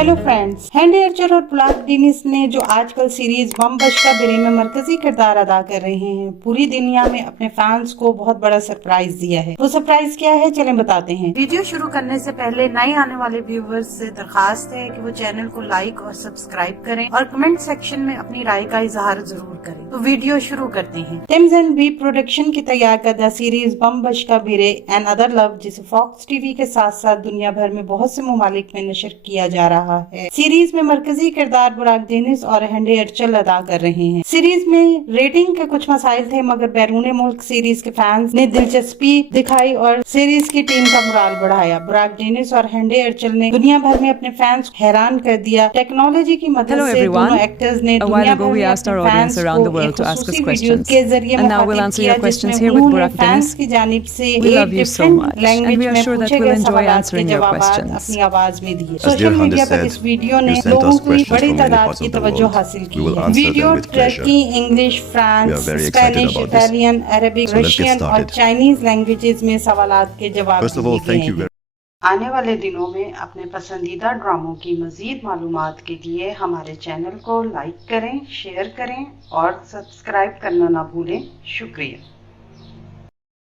Hello friends, handy Archer और बुराक Dennis ने जो आजकल सीरीज बम बचका बिरे में मरकजी किरदार अदा कर रहे हैं, पूरी दुनिया में अपने फैंस को बहुत बड़ा सरप्राइज दिया है। वो सरप्राइज क्या है, चलें बताते हैं। वीडियो शुरू करने से पहले नए आने वाले व्यूवर्स से दरखास्त है कि वो चैनल को लाइक और सब्सक्राइब करें और कमेंट सेक्शन में अपनी राय का इजहार जरूर करें। तो वीडियो शुरू करते हैं। टिम्स एंड बी प्रोडक्शन की तैयार करदा सीरीज बम बचका बिरे एंड अदर लव, जिसे फॉक्स टीवी के साथ साथ दुनिया भर में बहुत से ममालिक में नशर किया जा रहा है। सीरीज में मरकजी किरदार बुराक डेनिस और हैंडी अर्चर अदा कर रहे हैं। सीरीज में रेटिंग के कुछ मसाइल थे, मगर बैरून मुल्क सीरीज के फैंस ने दिलचस्पी दिखाई और सीरीज की टीम का मुराल बढ़ाया। बुराक डेनिस और हैंडी अर्चर ने दुनिया भर में अपने फैंस को हैरान कर दिया। टेक्नोलॉजी की मदद से दोनों एक्टर्स ने दुनिया भर में अपने फैंस को एक खुसूसी वीडियो के जरिए मुखातिब किया, जिसमें उन्होंने फैंस की जानिब से एक डिफरेंट लैंग्वेज में पूछे गए सवालों के जवाब अपनी आवाज में दिए। सोशल मीडिया पर इस वीडियो ने लोगों की बड़ी तादाद की तवज्जो हासिल की है। Video Turkey, English, France, Spanish, Italian, Arabic, Russian और चाइनीज लैंग्वेजेस में सवालात के जवाब दिए गए हैं। आने वाले दिनों में अपने पसंदीदा ड्रामों की मजीद मालूमात के लिए हमारे चैनल को लाइक करें, शेयर करें और सब्सक्राइब करना ना भूलें। शुक्रिया।